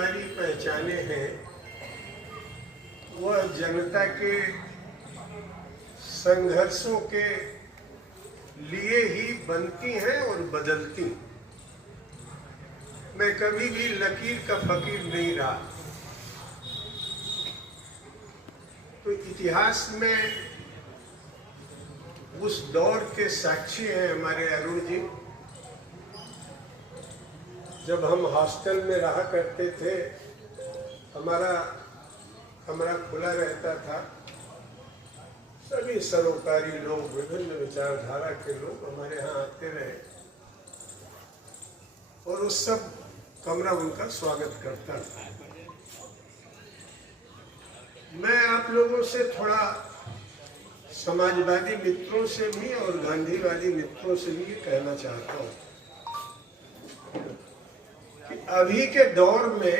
हमारी पहचानें हैं वह जनता के संघर्षों के लिए ही बनती हैं और बदलती। मैं कभी भी लकीर का फकीर नहीं रहा। तो इतिहास में उस दौर के साक्षी हैं हमारे अरुण जी। जब हम हॉस्टल में रहा करते थे, हमारा कमरा खुला रहता था। सभी सरोकारी लोग, विभिन्न विचारधारा के लोग हमारे यहाँ आते रहे और उस सब कमरा उनका स्वागत करता था। मैं आप लोगों से थोड़ा समाजवादी मित्रों से भी और गांधीवादी मित्रों से भी ये कहना चाहता हूँ कि अभी के दौर में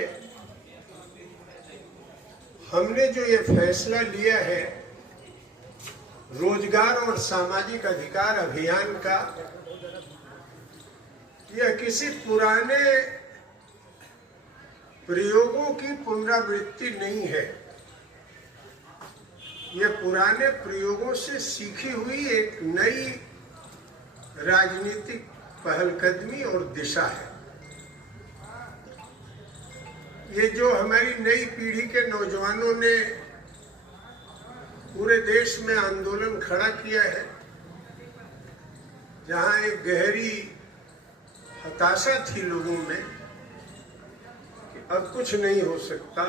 हमने जो ये फैसला लिया है रोजगार और सामाजिक अधिकार अभियान का, यह किसी पुराने प्रयोगों की पुनरावृत्ति नहीं है। यह पुराने प्रयोगों से सीखी हुई एक नई राजनीतिक पहलकदमी और दिशा है। ये जो हमारी नई पीढ़ी के नौजवानों ने पूरे देश में आंदोलन खड़ा किया है, जहां एक गहरी हताशा थी लोगों में कि अब कुछ नहीं हो सकता,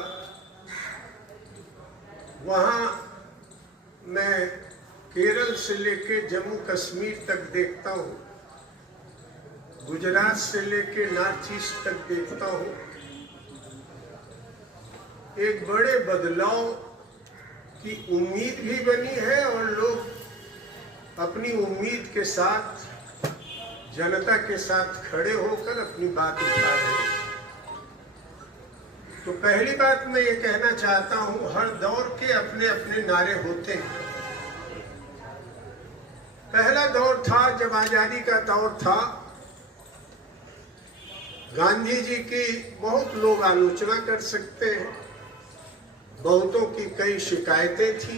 वहां मैं केरल से लेके जम्मू कश्मीर तक देखता हूँ, गुजरात से लेके नॉर्थ ईस्ट तक देखता हूँ, एक बड़े बदलाव की उम्मीद भी बनी है और लोग अपनी उम्मीद के साथ जनता के साथ खड़े होकर अपनी बात उठा रहे हैं। तो पहली बात मैं ये कहना चाहता हूँ, हर दौर के अपने अपने नारे होते हैं। पहला दौर था जब आजादी का दौर था, गांधी जी की बहुत लोग आलोचना कर सकते हैं, बहुतों की कई शिकायतें थी,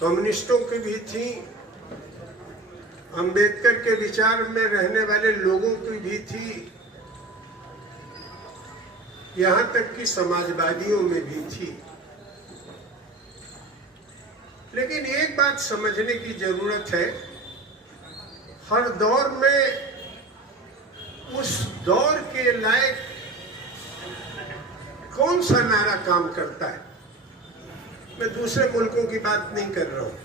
कम्युनिस्टों की भी थी, अंबेडकर के विचार में रहने वाले लोगों की भी थी, यहाँ तक कि समाजवादियों में भी थी। लेकिन एक बात समझने की जरूरत है, हर दौर में उस दौर के लायक कौन सा नारा काम करता है। मैं दूसरे मुल्कों की बात नहीं कर रहा हूं,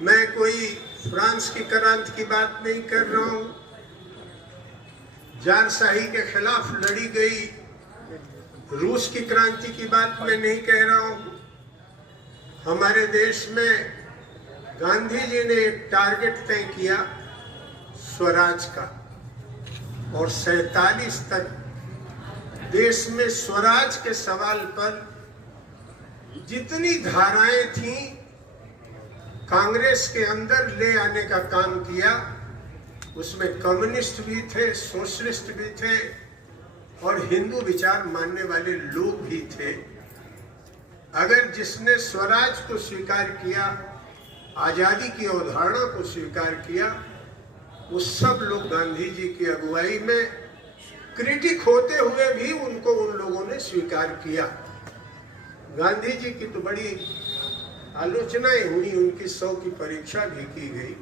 मैं कोई फ्रांस की क्रांति की बात नहीं कर रहा हूं, जारशाही के खिलाफ लड़ी गई रूस की क्रांति की बात मैं नहीं कह रहा हूं। हमारे देश में गांधी जी ने एक टारगेट तय किया स्वराज का, और 47 तक देश में स्वराज के सवाल पर जितनी धाराएं थीं कांग्रेस के अंदर ले आने का काम किया। उसमें कम्युनिस्ट भी थे, सोशलिस्ट भी थे और हिंदू विचार मानने वाले लोग भी थे। अगर जिसने स्वराज को स्वीकार किया, आजादी की अवधारणा को स्वीकार किया, वो सब लोग गांधी जी की अगुवाई में क्रिटिक होते हुए भी उनको उन लोगों ने स्वीकार किया। गांधी जी की तो बड़ी आलोचनाएं हुई, उनकी 100 की परीक्षा भी की गई,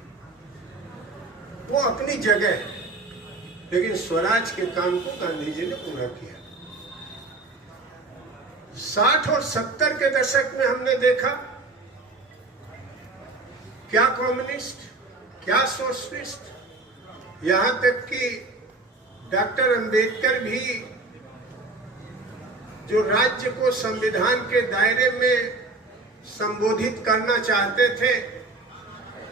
वो अपनी जगह, लेकिन स्वराज के काम को गांधी जी ने पूरा किया। 60 और 70 के दशक में हमने देखा क्या कम्युनिस्ट, क्या सोशलिस्ट, यहाँ तक कि डॉक्टर अंबेडकर भी जो राज्य को संविधान के दायरे में संबोधित करना चाहते थे,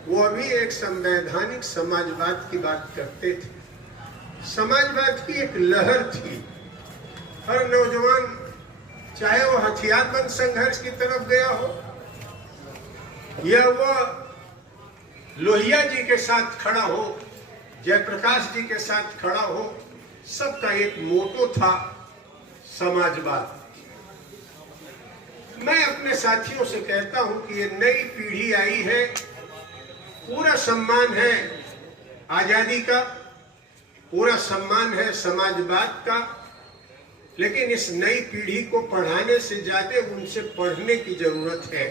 वो अभी एक संवैधानिक समाजवाद की बात करते थे। समाजवाद की एक लहर थी। हर नौजवान, चाहे वो हथियारबंद संघर्ष की तरफ गया हो या वह लोहिया जी के साथ खड़ा हो, जयप्रकाश जी के साथ खड़ा हो, सबका एक मोटो था समाजवाद। मैं अपने साथियों से कहता हूं कि ये नई पीढ़ी आई है, पूरा सम्मान है आजादी का, पूरा सम्मान है समाजवाद का, लेकिन इस नई पीढ़ी को पढ़ाने से ज्यादा उनसे पढ़ने की जरूरत है।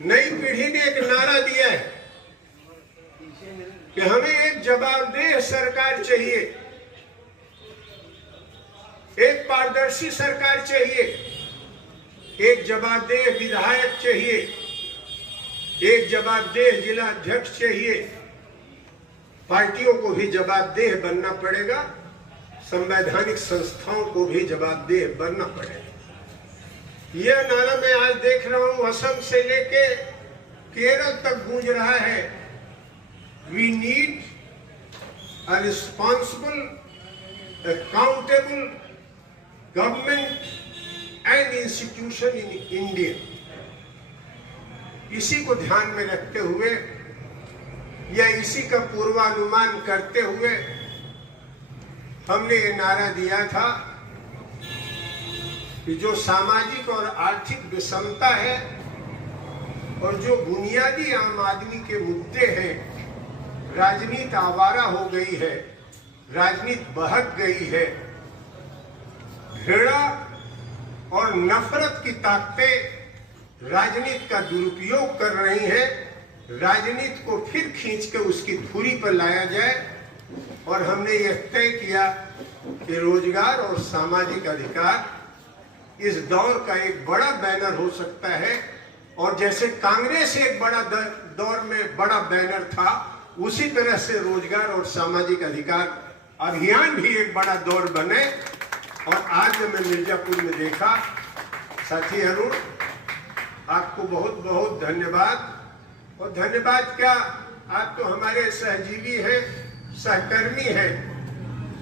नई पीढ़ी ने एक नारा दिया है कि हमें एक जवाबदेह सरकार चाहिए, एक पारदर्शी सरकार चाहिए, एक जवाबदेह विधायक चाहिए, एक जवाबदेह जिला अध्यक्ष चाहिए। पार्टियों को भी जवाबदेह बनना पड़ेगा, संवैधानिक संस्थाओं को भी जवाबदेह बनना पड़ेगा। यह नारा मैं आज देख रहा हूं असम से लेके केरल तक गूंज रहा है। We need a responsible, accountable government and institution in India. इसी को ध्यान में रखते हुए या इसी का पूर्वानुमान करते हुए हमने ये नारा दिया था कि जो सामाजिक और आर्थिक विषमता है और जो बुनियादी आम आदमी के मुद्दे हैं, राजनीति आवारा हो गई है, राजनीति बहक गई है, घृणा और नफरत की ताकतें राजनीति का दुरुपयोग कर रही हैं। राजनीति को फिर खींच के उसकी धुरी पर लाया जाए और हमने यह तय किया कि रोजगार और सामाजिक अधिकार इस दौर का एक बड़ा बैनर हो सकता है। और जैसे कांग्रेस एक बड़ा दौर में बड़ा बैनर था, उसी तरह से रोजगार और सामाजिक अधिकार अभियान भी एक बड़ा दौर बने। और आज जब मैं मिर्जापुर में देखा, साथी अरुण, आपको बहुत बहुत धन्यवाद। और धन्यवाद क्या, आप तो हमारे सहजीवी हैं, सहकर्मी हैं।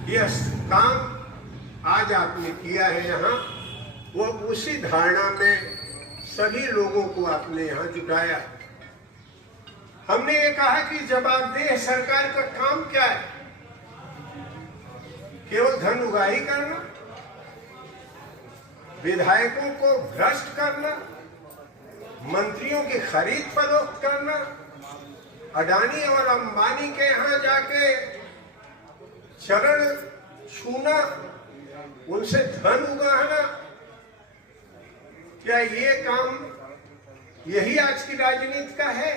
यह काम आज आपने किया है यहाँ, वो उसी धारणा में सभी लोगों को आपने यहाँ जुटाया। हमने ये कहा कि जवाबदेह सरकार का काम क्या है? केवल धन उगाही करना, विधायकों को भ्रष्ट करना, मंत्रियों की खरीद फरोख्त करना, अडानी और अंबानी के यहाँ जाके चरण छूना, उनसे धन उगाना, क्या ये काम यही आज की राजनीति का है?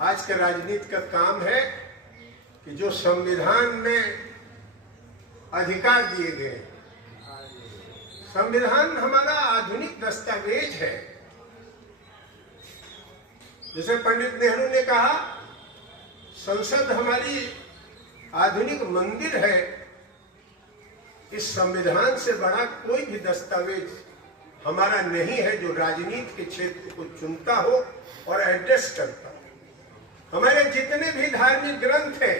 आज का राजनीति का काम है कि जो संविधान में अधिकार दिए गए, संविधान हमारा आधुनिक दस्तावेज है। जैसे पंडित नेहरू ने कहा, संसद हमारी आधुनिक मंदिर है। इस संविधान से बड़ा कोई भी दस्तावेज हमारा नहीं है जो राजनीति के क्षेत्र को चुनता हो और एड्रेस करता हो। हमारे जितने भी धार्मिक ग्रंथ हैं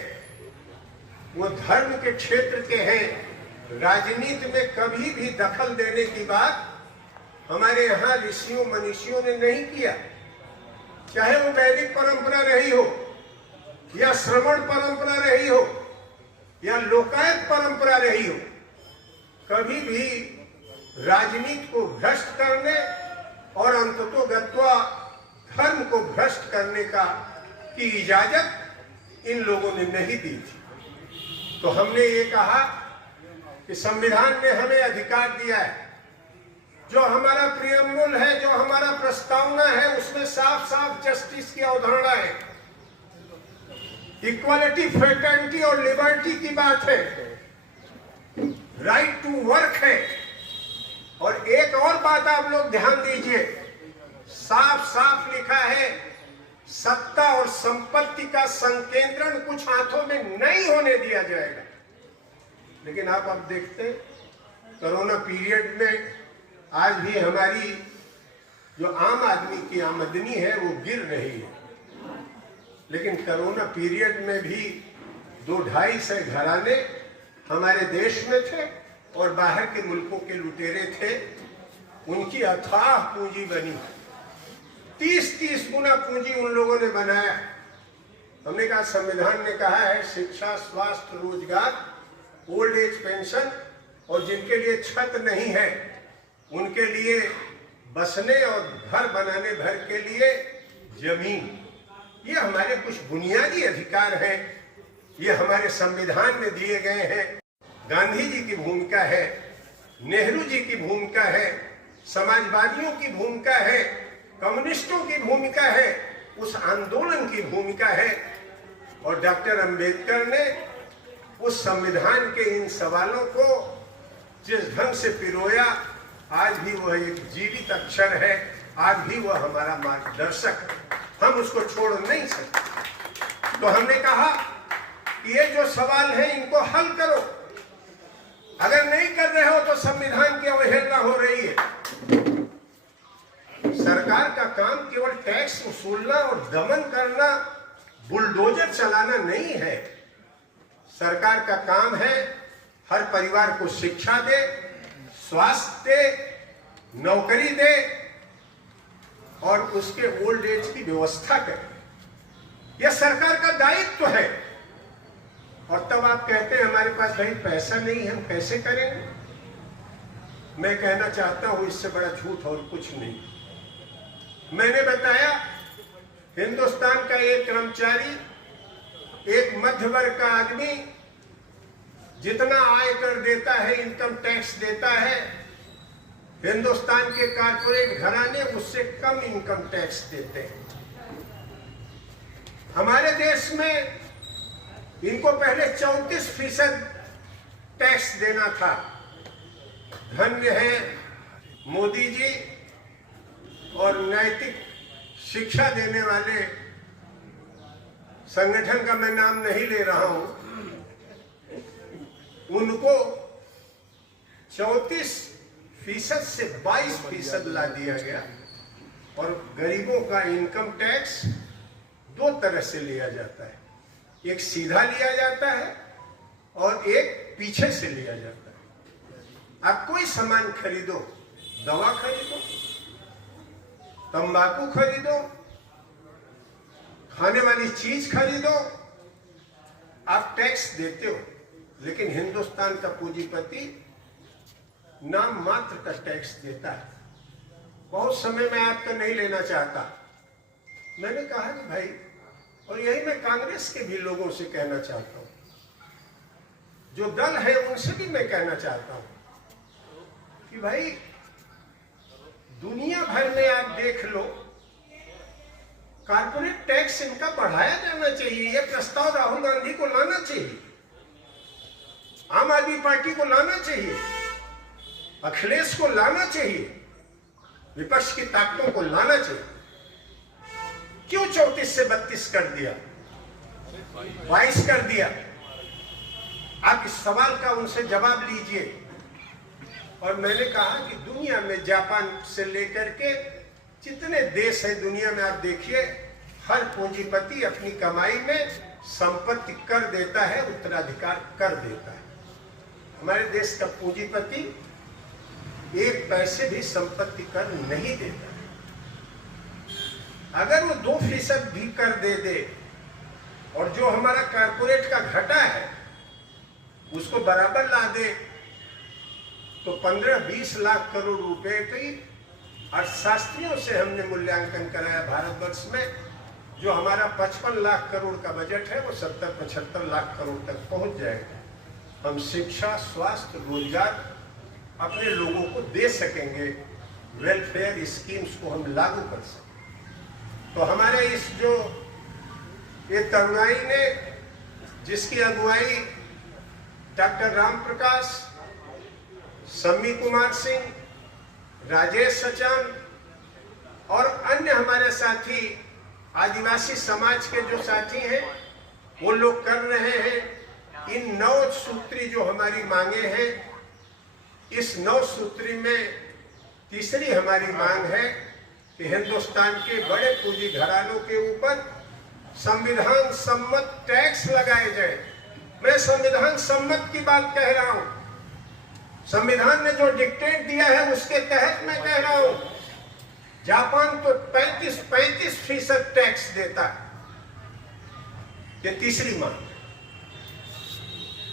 वो धर्म के क्षेत्र के हैं। राजनीति में कभी भी दखल देने की बात हमारे यहाँ ऋषियों मनीषियों ने नहीं किया। चाहे वो वैदिक परंपरा रही हो या श्रवण परंपरा रही हो या लोकायत परंपरा रही हो, कभी भी राजनीति को भ्रष्ट करने और अंततोगत्वा धर्म को भ्रष्ट करने की इजाजत इन लोगों ने नहीं दी थी। तो हमने ये कहा कि संविधान ने हमें अधिकार दिया है। जो हमारा प्रियम्बल है, जो हमारा प्रस्तावना है, उसमें साफ साफ जस्टिस की अवधारणा है, इक्वालिटी, फ्रेटर्निटी और लिबर्टी की बात है, राइट टू वर्क है। और एक और बात आप लोग ध्यान दीजिए, साफ साफ लिखा है, सत्ता और संपत्ति का संकेंद्रण कुछ हाथों में नहीं होने दिया जाएगा। लेकिन आप अब देखते हैं कोरोना पीरियड में आज भी हमारी जो आम आदमी की आमदनी है वो गिर रही है। लेकिन कोरोना पीरियड में भी 200-250 घराने हमारे देश में थे और बाहर के मुल्कों के लुटेरे थे। उनकी अथाह पूंजी बनी, 30-30 गुना पूंजी उन लोगों ने बनाया। हमने कहा संविधान ने कहा है शिक्षा, स्वास्थ्य, रोजगार, ओल्ड एज पेंशन, और जिनके लिए छत नहीं है उनके लिए बसने और घर बनाने भर के लिए जमीन। ये हमारे कुछ बुनियादी अधिकार हैं, ये हमारे संविधान में दिए गए हैं। गांधी जी की भूमिका है, नेहरू जी की भूमिका है, समाजवादियों की भूमिका है, कम्युनिस्टों की भूमिका है, उस आंदोलन की भूमिका है। और डॉक्टर अंबेडकर ने उस संविधान के इन सवालों को जिस ढंग से पिरोया, आज भी वह एक जीवित अक्षर है, आज भी वह हमारा मार्गदर्शक है, हम उसको छोड़ नहीं सकते। तो हमने कहा कि ये जो सवाल है इनको हल करो, अगर नहीं कर रहे हो तो संविधान की अवहेलना हो रही है। सरकार का काम केवल टैक्स वसूलना और दमन करना, बुलडोजर चलाना नहीं है। सरकार का काम है हर परिवार को शिक्षा दे, स्वास्थ्य दे, नौकरी दे और उसके ओल्ड एज की व्यवस्था करे। यह सरकार का दायित्व है। और तब आप कहते हैं हमारे पास भाई पैसा नहीं, हम कैसे करेंगे? मैं कहना चाहता हूं इससे बड़ा झूठ और कुछ नहीं। मैंने बताया हिंदुस्तान का एक कर्मचारी, एक मध्य वर्ग का आदमी जितना आयकर देता है, इनकम टैक्स देता है, हिंदुस्तान के कारपोरेट घराने उससे कम इनकम टैक्स देते हैं। हमारे देश में इनको पहले 34% टैक्स देना था। धन्य है मोदी जी और नैतिक शिक्षा देने वाले संगठन का मैं नाम नहीं ले रहा हूं, उनको 34% से 22% ला दिया गया। और गरीबों का इनकम टैक्स दो तरह से लिया जाता है, एक सीधा लिया जाता है और एक पीछे से लिया जाता है। आप कोई सामान खरीदो, दवा खरीदो, तंबाकू खरीदो, खाने वाली चीज खरीदो, आप टैक्स देते हो। लेकिन हिंदुस्तान का पूंजीपति नाम मात्र का टैक्स देता है। बहुत समय मैं आपका नहीं लेना चाहता। मैंने कहा कि भाई, और यही मैं कांग्रेस के भी लोगों से कहना चाहता हूं, जो दल है उनसे भी मैं कहना चाहता हूं कि भाई दुनिया भर में आप देख लो, कारपोरेट टैक्स इनका बढ़ाया जाना चाहिए। यह प्रस्ताव राहुल गांधी को लाना चाहिए, आम आदमी पार्टी को लाना चाहिए, अखिलेश को लाना चाहिए, विपक्ष की ताकतों को लाना चाहिए। क्यों 34 से 32 कर दिया, 22 कर दिया? आप इस सवाल का उनसे जवाब लीजिए। और मैंने कहा कि दुनिया में जापान से लेकर के जितने देश हैं दुनिया में, आप देखिए हर पूंजीपति अपनी कमाई में संपत्ति कर देता है, उत्तराधिकार कर देता है। हमारे देश का पूंजीपति एक पैसे भी संपत्ति कर नहीं देता। अगर वो 2% भी कर दे और जो हमारा कारपोरेट का घाटा है उसको बराबर ला दे, तो 15-20 लाख करोड़ रुपए की अर्थशास्त्रियों से हमने मूल्यांकन कराया भारतवर्ष में। जो हमारा 55 लाख करोड़ का बजट है वो 70-75 लाख करोड़ तक पहुंच जाएगा। हम शिक्षा, स्वास्थ्य, रोजगार अपने लोगों को दे सकेंगे, वेलफेयर स्कीम्स को हम लागू कर सकेंगे। तो हमारे इस जो ये तरुणाई ने, जिसकी अगुवाई डॉक्टर राम प्रकाश, सम्मी कुमार सिंह, राजेश सचान और अन्य हमारे साथी आदिवासी समाज के जो साथी हैं वो लोग कर रहे हैं। इन 9 सूत्री जो हमारी मांगे हैं, इस 9 सूत्री में तीसरी हमारी मांग है कि हिंदुस्तान के बड़े पूंजी घरानों के ऊपर संविधान सम्मत टैक्स लगाए जाए। मैं संविधान सम्मत की बात कह रहा हूं, संविधान ने जो डिक्टेट दिया है उसके तहत मैं कह रहा हूं। जापान तो 35% टैक्स देता है, ये तीसरी मांग।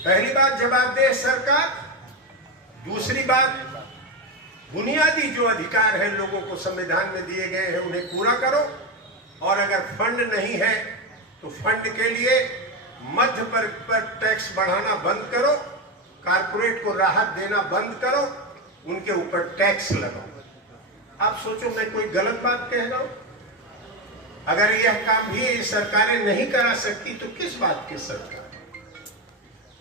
पहली बात जवाबदेह सरकार, दूसरी बात बुनियादी जो अधिकार है लोगों को संविधान में दिए गए हैं उन्हें पूरा करो, और अगर फंड नहीं है तो फंड के लिए मध्य वर्ग पर टैक्स बढ़ाना बंद करो, कारपोरेट को राहत देना बंद करो, उनके ऊपर टैक्स लगाओ। आप सोचो मैं कोई गलत बात कह रहा हूं? अगर यह काम भी सरकारें नहीं करा सकती तो किस बात की सरकार?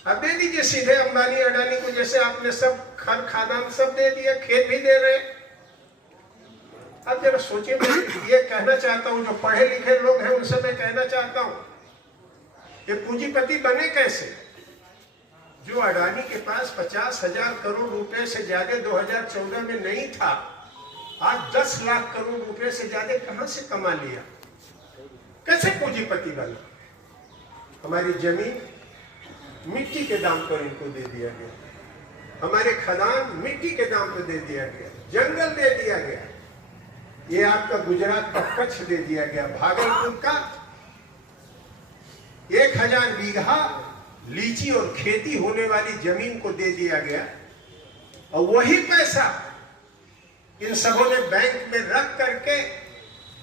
अब दे दीजिए सीधे अंबानी अडानी को, जैसे आपने सब खर खादान सब दे दिया, खेत भी दे रहे। अब जरा सोचिए, मैं ये कहना चाहता हूं, जो पढ़े लिखे लोग हैं उनसे मैं कहना चाहता हूं, ये पूंजीपति बने कैसे? जो अडानी के पास 50,000 करोड़ रुपए से ज्यादा 2014 में नहीं था, आज 10 लाख करोड़ रुपए से ज्यादा कहां से कमा लिया? कैसे पूंजीपति बना? हमारी जमीन मिट्टी के दाम पर इनको दे दिया गया, हमारे खदान मिट्टी के दाम पर दे दिया गया, जंगल दे दिया गया, ये आपका गुजरात का कच्छ दे दिया गया, भागलपुर का 1000 बीघा लीची और खेती होने वाली जमीन को दे दिया गया, और वही पैसा इन सबों ने बैंक में रख करके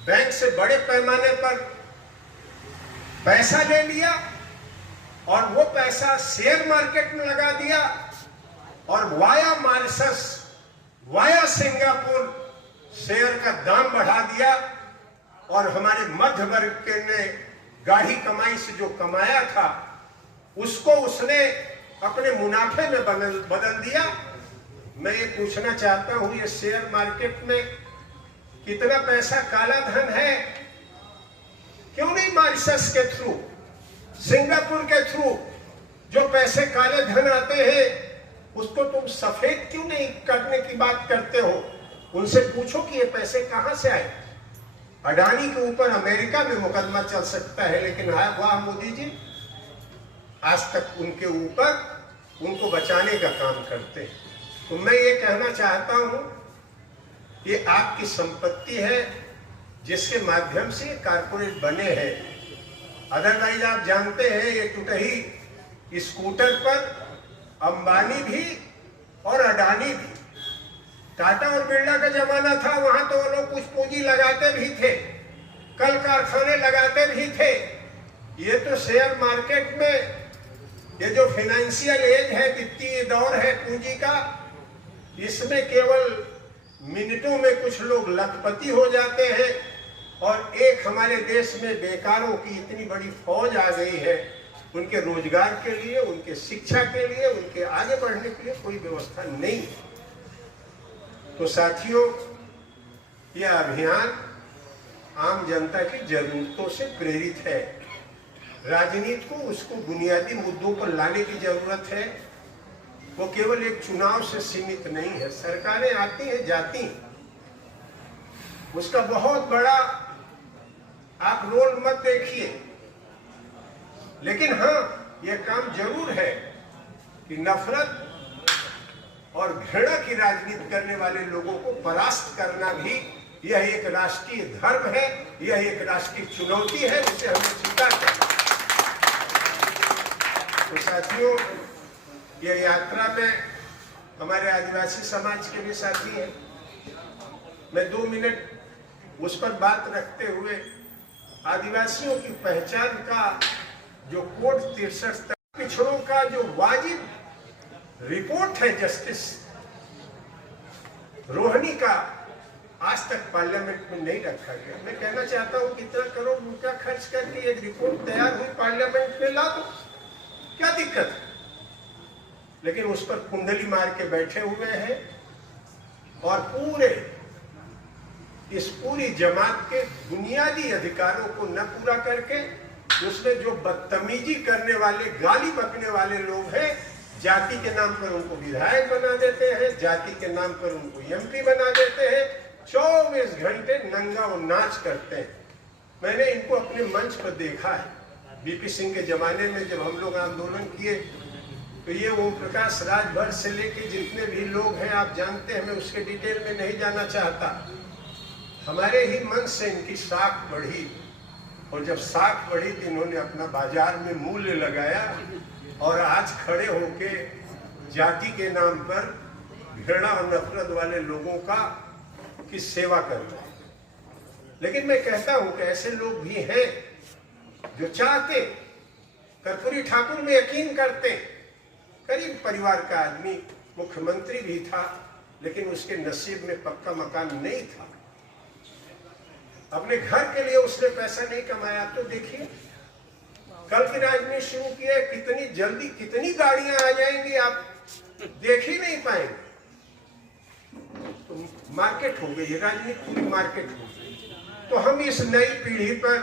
बैंक से बड़े पैमाने पर पैसा ले लिया, और वो पैसा शेयर मार्केट में लगा दिया, और via Mauritius, via Singapore share का दाम बढ़ा दिया, और हमारे मध्य वर्ग के ने गाढ़ी कमाई से जो कमाया था उसको उसने अपने मुनाफे में बदल दिया। मैं ये पूछना चाहता हूं, ये शेयर मार्केट में कितना पैसा काला धन है? क्यों नहीं मॉरिशस के थ्रू, सिंगापुर के थ्रू जो पैसे काले धन आते हैं उसको तुम सफेद क्यों नहीं करने की बात करते हो? उनसे पूछो कि ये पैसे कहां से आए। अडानी के ऊपर अमेरिका में मुकदमा चल सकता है, लेकिन वाह मोदी जी आज तक उनके ऊपर उनको बचाने का काम करते हैं। तो मैं ये कहना चाहता हूं, ये आपकी संपत्ति है जिसके माध्यम से कारपोरेट बने हैं। अदरवाइज आप जानते हैं ये टूटही स्कूटर पर अंबानी भी और अडानी भी, टाटा और बिरला का जमाना था, वहां तो वो लोग कुछ पूंजी लगाते भी थे, कल कारखाने लगाते भी थे। ये तो शेयर मार्केट में ये जो फाइनेंशियल एज है, वित्तीय दौर है पूंजी का, इसमें केवल मिनटों में कुछ लोग लखपति हो जाते हैं, और एक हमारे देश में बेकारों की इतनी बड़ी फौज आ गई है, उनके रोजगार के लिए, उनके शिक्षा के लिए, उनके आगे बढ़ने के लिए कोई व्यवस्था नहीं है। तो साथियों, यह अभियान आम जनता की जरूरतों से प्रेरित है। राजनीति को उसको बुनियादी मुद्दों पर लाने की जरूरत है। वो केवल एक चुनाव से सीमित नहीं है। सरकारें आती हैं जाती हैं, उसका बहुत बड़ा आप रोल मत देखिए, लेकिन हाँ यह काम जरूर है कि नफरत और घृणा की राजनीति करने वाले लोगों को परास्त करना भी यह एक राष्ट्रीय धर्म है, यह एक राष्ट्रीय चुनौती है जिसे हमें स्वीकार करना। तो साथियों, यह यात्रा में हमारे आदिवासी समाज के भी साथी हैं। मैं 2 मिनट उस पर बात रखते हुए आदिवासियों की पहचान का जो कोड 63 पिछड़ों का जो वाजिब रिपोर्ट है जस्टिस रोहनी का, आज तक पार्लियामेंट में नहीं रखा गया। मैं कहना चाहता हूं कितना करोड़ रुपया खर्च करके एक रिपोर्ट तैयार हुई, पार्लियामेंट में ला दो, क्या दिक्कत है? लेकिन उस पर कुंडली मार के बैठे हुए हैं, और इस पूरी जमात के बुनियादी अधिकारों को न पूरा करके उसमें जो बदतमीजी करने वाले, गाली बकने वाले लोग हैं, जाति के नाम पर उनको विधायक बना देते हैं, जाति के नाम पर उनको एमपी बना देते हैं, 24 घंटे नंगा और नाच करते हैं। मैंने इनको अपने मंच पर देखा है। बीपी सिंह के जमाने में जब हम लोग आंदोलन किए तो ये ओम प्रकाश राजभर से लेके जितने भी लोग हैं आप जानते हैं, मैं उसके डिटेल में नहीं जाना चाहता। हमारे ही मन से इनकी साख बढ़ी, और जब साख बढ़ी तो इन्होंने अपना बाजार में मूल्य लगाया और आज खड़े होके जाति के नाम पर घृणा और नफरत वाले लोगों की सेवा करता है। लेकिन मैं कहता हूं कि ऐसे लोग भी हैं जो चाहते, कर्पूरी ठाकुर में यकीन करते, गरीब परिवार का आदमी, मुख्यमंत्री भी था लेकिन उसके नसीब में पक्का मकान नहीं था, अपने घर के लिए उसने पैसा नहीं कमाया। तो देखिए कल की राजनीति शुरू की है, कितनी जल्दी कितनी गाड़ियां आ जाएंगी आप देख ही नहीं पाएंगे। तो मार्केट हो गई, राजनीति पूरी मार्केट हो गई। तो हम इस नई पीढ़ी पर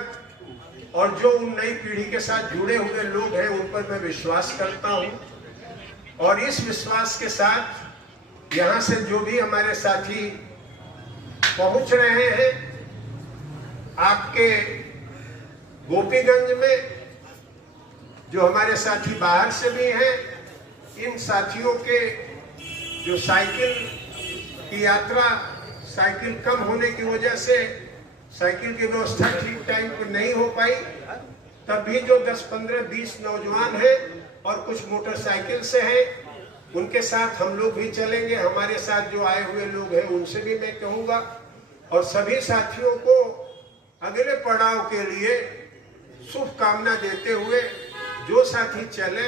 और जो उन नई पीढ़ी के साथ जुड़े हुए लोग हैं उन पर मैं विश्वास करता हूं, और इस विश्वास के साथ यहाँ से जो भी हमारे साथी पहुंच रहे हैं आपके गोपीगंज में, जो हमारे साथी बाहर से भी हैं, इन साथियों के जो साइकिल की यात्रा, साइकिल कम होने की वजह से साइकिल की व्यवस्था ठीक टाइम पर नहीं हो पाई, तब भी जो 10, 15, 20 नौजवान हैं और कुछ मोटरसाइकिल से हैं, उनके साथ हम लोग भी चलेंगे। हमारे साथ जो आए हुए लोग हैं उनसे भी मैं कहूँगा, और सभी साथियों को अगले पड़ाव के लिए शुभकामना देते हुए जो साथी चले,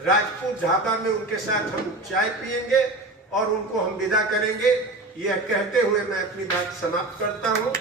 राजपूत ढाबा में उनके साथ हम चाय पिएंगे और उनको हम विदा करेंगे। यह कहते हुए मैं अपनी बात समाप्त करता हूँ।